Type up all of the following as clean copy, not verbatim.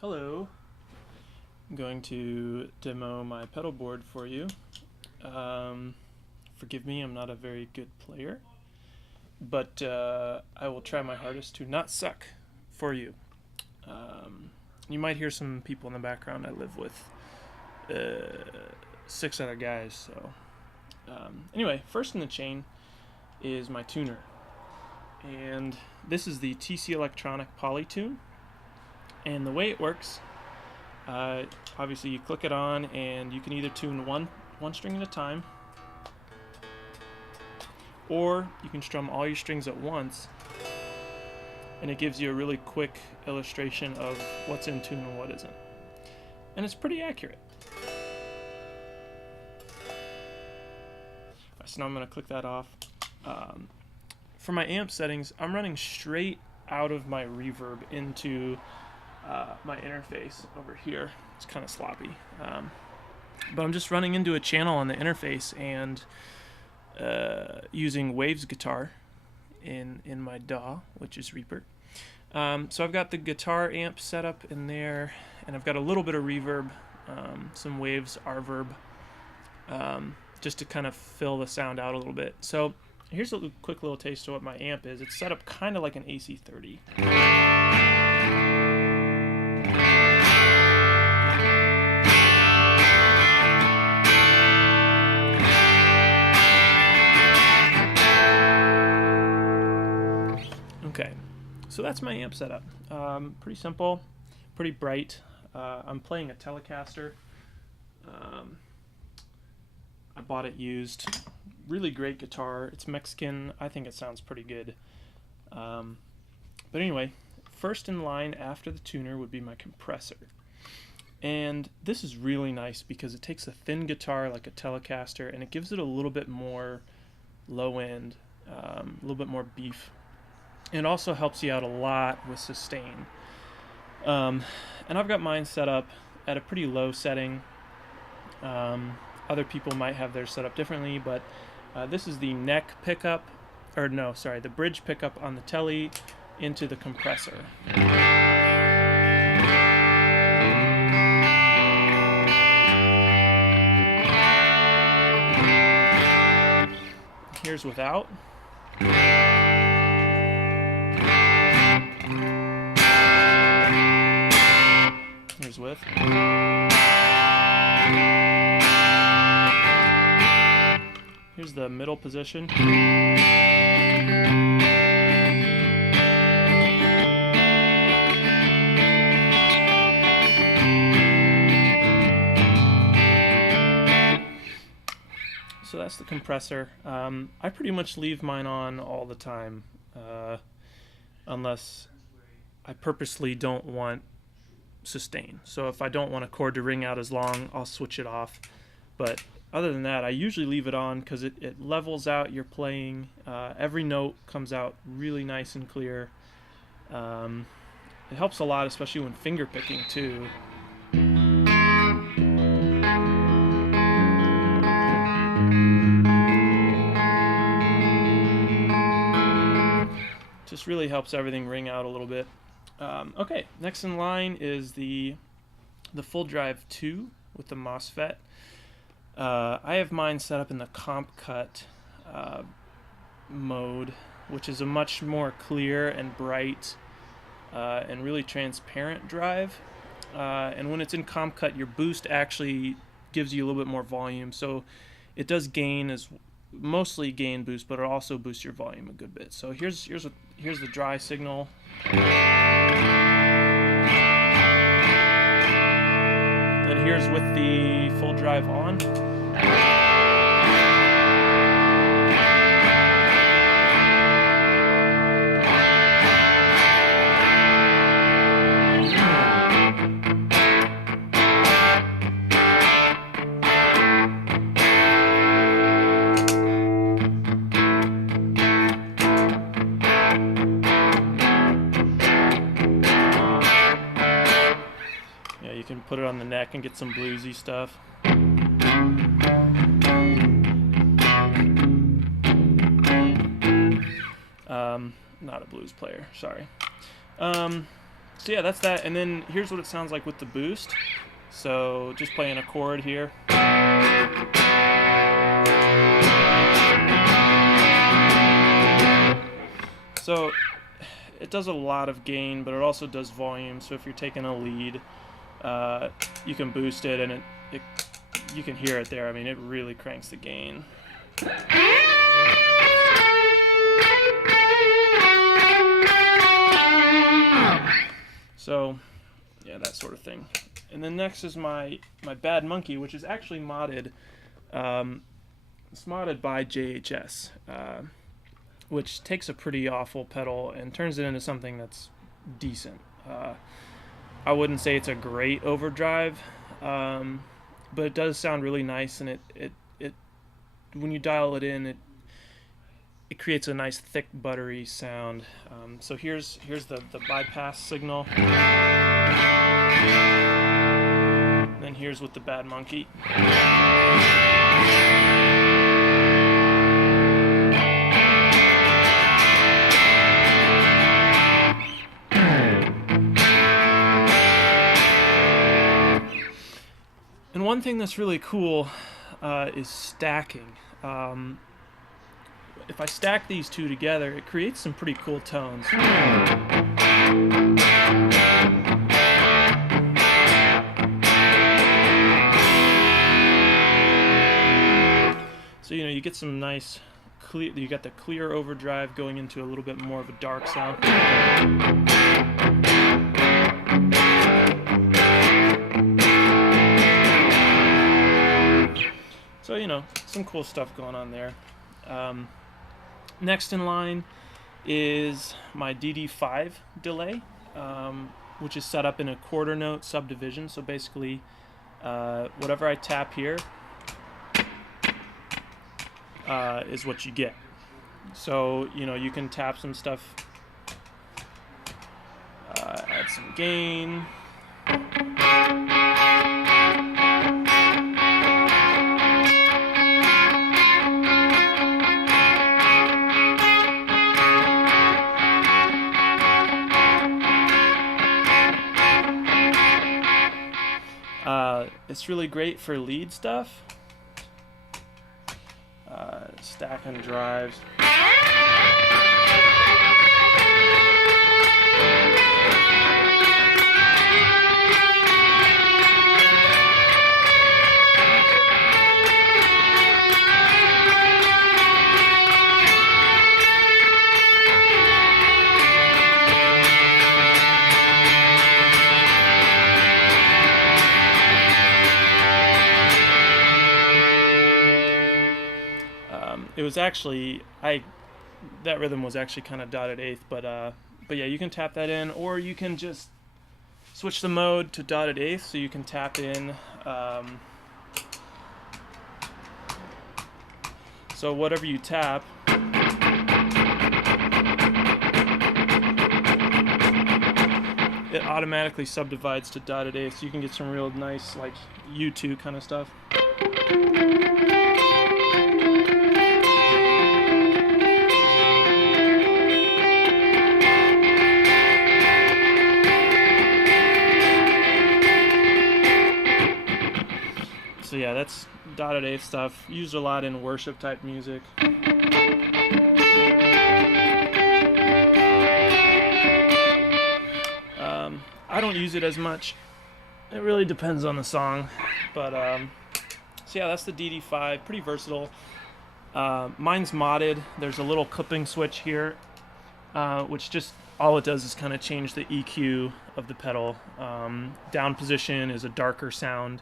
Hello, I'm going to demo my pedal board for you. Forgive me, I'm not a very good player, but I will try my hardest to not suck for you. You might hear some people in the background. I live with 6 other guys, so anyway, first in the chain is my tuner, and this is the TC Electronic Polytune. And the way it works, obviously you click it on and you can either tune one string at a time, or you can strum all your strings at once, and it gives you a really quick illustration of what's in tune and what isn't. And it's pretty accurate. So now I'm going to click that off. For my amp settings, I'm running straight out of my reverb into my interface over here. It's kind of sloppy, but I'm just running into a channel on the interface and using Waves guitar in my DAW, which is Reaper. So I've got the guitar amp set up in there, and I've got a little bit of reverb, some Waves reverb, just to kind of fill the sound out a little bit. So here's a quick little taste of what my amp is. It's set up kind of like an AC30. Okay, so that's my amp setup. Pretty simple, pretty bright. I'm playing a Telecaster. I bought it used. Really great guitar. It's Mexican. I think it sounds pretty good. But anyway, first in line after the tuner would be my compressor. And this is really nice because it takes a thin guitar like a Telecaster and it gives it a little bit more low end, a little bit more beef. It also helps you out a lot with sustain. And I've got mine set up at a pretty low setting. Other people might have theirs set up differently, but this is the neck pickup, or no, sorry, the bridge pickup on the Tele into the compressor. Here's without. Here's with. Here's the middle position. So that's the compressor. I pretty much leave mine on all the time, unless I purposely don't want sustain. So if I don't want a chord to ring out as long, I'll switch it off. But other than that, I usually leave it on because it levels out your playing. Every note comes out really nice and clear. It helps a lot, especially when finger picking too. Just really helps everything ring out a little bit. Okay, next in line is the Full Drive 2 with the MOSFET. I have mine set up in the comp cut mode, which is a much more clear and bright and really transparent drive. And when it's in comp cut, your boost actually gives you a little bit more volume. So it does gain as mostly gain boost, but it also boosts your volume a good bit. So here's the dry signal. Then here's with the full drive on. You can put it on the neck and get some bluesy stuff. Not a blues player, sorry. So yeah, that's that. And then here's what it sounds like with the boost. So just playing a chord here. So it does a lot of gain, but it also does volume. So if you're taking a lead, you can boost it, and you can hear it there. I mean, it really cranks the gain. So yeah, that sort of thing. And then next is my Bad Monkey, which is actually modded. It's modded by JHS, which takes a pretty awful pedal and turns it into something that's decent. I wouldn't say it's a great overdrive, but it does sound really nice, and it when you dial it in, it creates a nice thick buttery sound. So here's the bypass signal. And then here's with the Bad Monkey. And one thing that's really cool is stacking. If I stack these two together, it creates some pretty cool tones. So you get some nice clear. You got the clear overdrive going into a little bit more of a dark sound. So some cool stuff going on there. Next in line is my DD5 delay, which is set up in a quarter note subdivision. So basically, whatever I tap here is what you get. So you can tap some stuff, add some gain. It's really great for lead stuff. Stacking drives. It was actually that rhythm was actually kind of dotted eighth, but yeah, you can tap that in, or you can just switch the mode to dotted eighth, so you can tap in. So whatever you tap, it automatically subdivides to dotted eighth, so you can get some real nice like U2 kind of stuff. So yeah, that's dotted eighth stuff. Used a lot in worship type music. I don't use it as much. It really depends on the song. But so yeah, that's the DD5. Pretty versatile. Mine's modded. There's a little clipping switch here, which just all it does is kind of change the EQ of the pedal. Down position is a darker sound.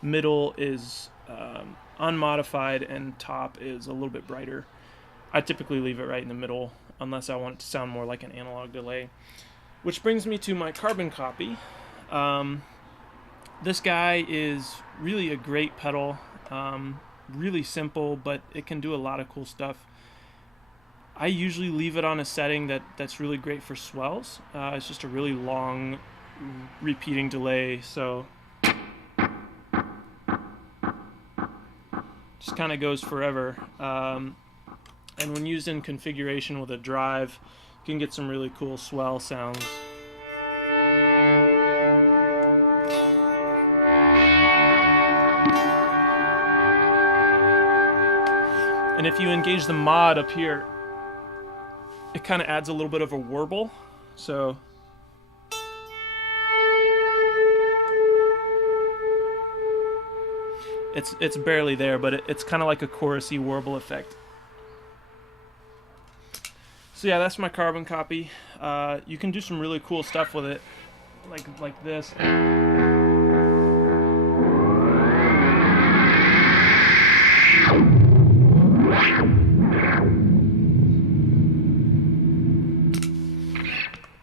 Middle is unmodified, and top is a little bit brighter. I typically leave it right in the middle unless I want it to sound more like an analog delay. Which brings me to my carbon copy. This guy is really a great pedal, really simple, but it can do a lot of cool stuff. I usually leave it on a setting that's really great for swells. It's just a really long repeating delay, so just kind of goes forever. And when used in configuration with a drive, you can get some really cool swell sounds. And if you engage the mod up here, it kind of adds a little bit of a warble. So it's barely there, but it's kind of like a chorusy warble effect. So yeah, that's my carbon copy. You can do some really cool stuff with it, like this.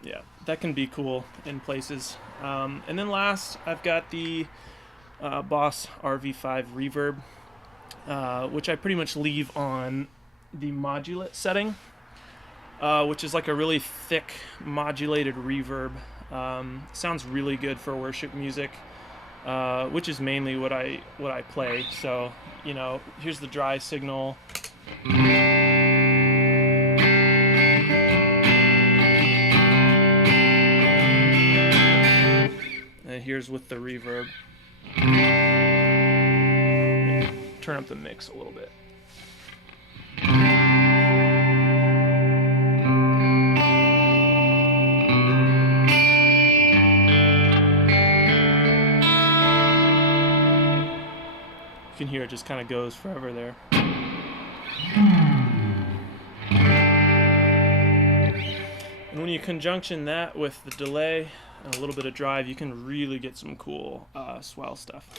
Yeah, that can be cool in places. And then last, I've got the Boss RV5 reverb, which I pretty much leave on the modulate setting, which is like a really thick modulated reverb. Sounds really good for worship music, which is mainly what I play. So, you know, here's the dry signal. And here's with the reverb. Turn up the mix a little bit. You can hear it just kind of goes forever there. And when you conjunction that with the delay and a little bit of drive, you can really get some cool swell stuff.